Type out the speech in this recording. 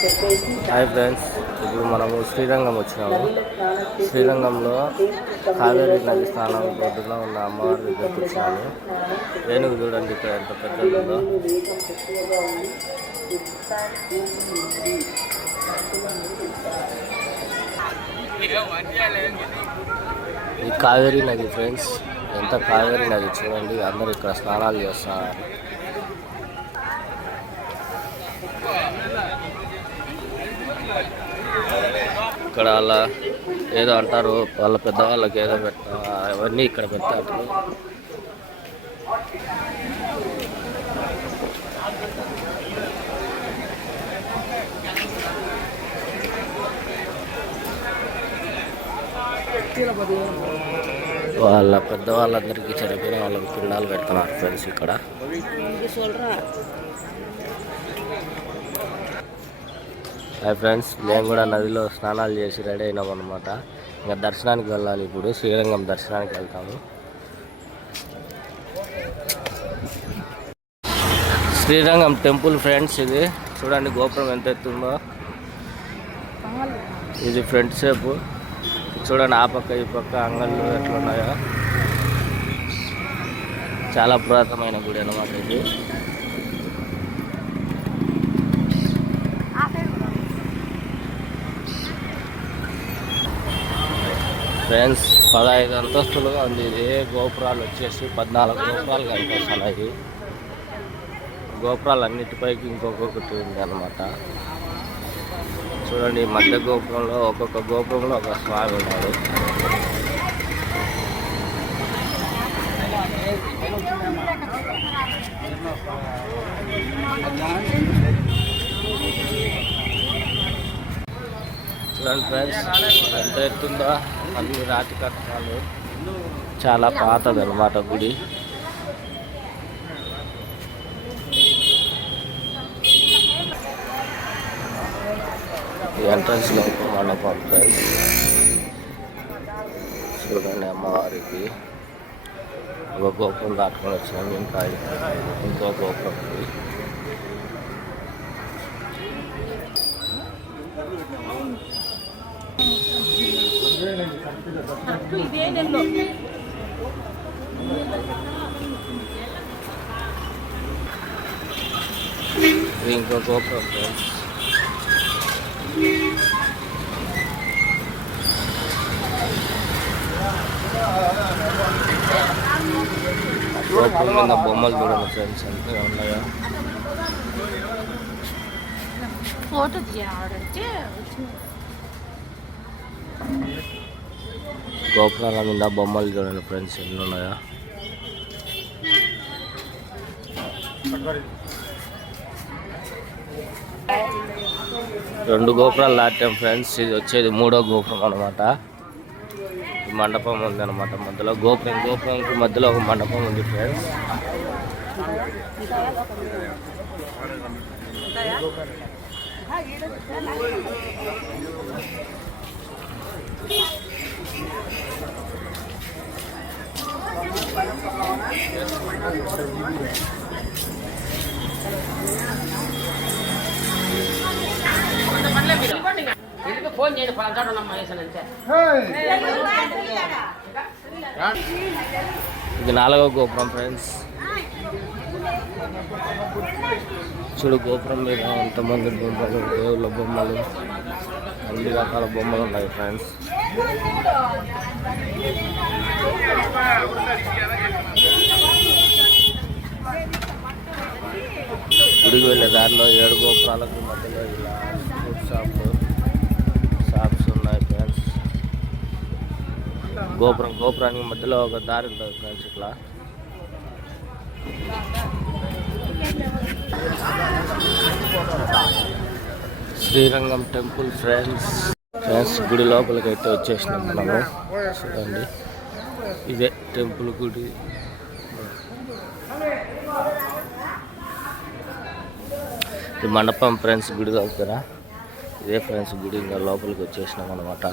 Hi friends, ఇప్పుడు మనము శ్రీరంగం వచ్చినాము. శ్రీరంగంలో కావేరీ నది స్నానం రోడ్డులో ఉన్న అమ్మవారి దగ్గరికి వచ్చాము. ఏనుగు చూడండి ఇక్కడ ఎంత పెద్దది ఉందో. ఈ కావేరీ నది ఫ్రెండ్స్, ఎంత కావేరీ నది చూడండి. అందరూ ఇక్కడ స్నానాలు చేస్తున్నారు. ఇక్కడ వాళ్ళ ఏదో అంటారు, వాళ్ళ పెద్దవాళ్ళకి ఏదో అవన్నీ ఇక్కడ పెట్టారు. వాళ్ళ పెద్దవాళ్ళందరికీ చనిపోయిన వాళ్ళకి పిండాలు పెడుతున్నారు ఫ్రెండ్స్ ఇక్కడ. హాయ్ ఫ్రెండ్స్, మేము కూడా నదిలో స్నానాలు చేసి రెడీ అయినాం అనమాట. ఇంకా దర్శనానికి వెళ్ళాలి. ఇప్పుడు శ్రీరంగం దర్శనానికి వెళ్తాము. శ్రీరంగం టెంపుల్ ఫ్రెండ్స్, ఇది చూడండి గోపురం ఎంత ఎత్తుందో. ఇది ఫ్రంట్ షేపు చూడండి. ఆ పక్క ఈ పక్క అంగళ్ళు ఎట్లున్నాయో. చాలా పురాతనమైన గుడి అన్నమాట ఇది. ఫ్రెండ్స్ 15 అంతస్తులుగా ఉంది ఇది. గోపురాలు వచ్చేసి 14 గోపురాలు కనిపిస్తున్నాయి. గోపురాలు అన్నిటిపైకి ఇంకొకటి ఉంది అన్నమాట. చూడండి, మధ్య గోపురంలో ఒక్కొక్క గోపురంలో ఒక స్వామి ఉన్నాడు. చూడండి ఫ్రెండ్స్ ఎంత ఎత్తుందో. అన్ని రాతి కట్టడాలు, చాలా పాతది అన్నమాట గుడి. ఎంట్రన్స్ లో మండపం ఫ్రెండ్స్. చూడండి అమ్మవారికి ఒక గోపురం దాటుకొని వచ్చినాము. ఇంకా ఇంకో గోపురం ఉంది. ఇంకో గోపురం ఫ్రెండ్స్. గోపురం మీద బొమ్మలు చూడండి ఫ్రెండ్స్, ఎంత ఉన్నాయో. గోపురాల మీద బొమ్మలు చూడండి ఫ్రెండ్స్, ఎన్ని ఉన్నాయో. రెండు గోపురాలు దాటాం ఫ్రెండ్స్. ఇది వచ్చేది 3వ గోపురం అనమాట. మండపం ఉంది అనమాట మధ్యలో. గోపురంకి మధ్యలో ఒక మండపం ఉంది ఫ్రెండ్స్. ఇది 4వ గోపురం ఫ్రెండ్స్. చూడు గోపురం మీద ఎంతమంది బొమ్మలు, దేవుళ్ళ బొమ్మలు, అన్ని రకాల బొమ్మలు ఉన్నాయి ఫ్రెండ్స్. గుడికి వెళ్ళే దారిలో 7 గోపురాలకు మధ్యలో ఇలా ఫుడ్ షాప్స్ ఉన్నాయి ఫ్రెండ్స్. గోపురానికి మధ్యలో ఒక దారి ఉంటుంది ఫ్రెండ్స్. ఇట్లా శ్రీరంగం టెంపుల్ ఫ్రెండ్స్. గుడి లోపలికి అయితే వచ్చేసినాం మనము. చూడండి, ఇదే టెంపుల్ గుడి. ఈ మండపం ఫ్రెండ్స్ గుడి దగ్గర. ఇదే ఫ్రెండ్స్ గుడి. ఇంకా లోపలికి వచ్చేసినాం అనమాట.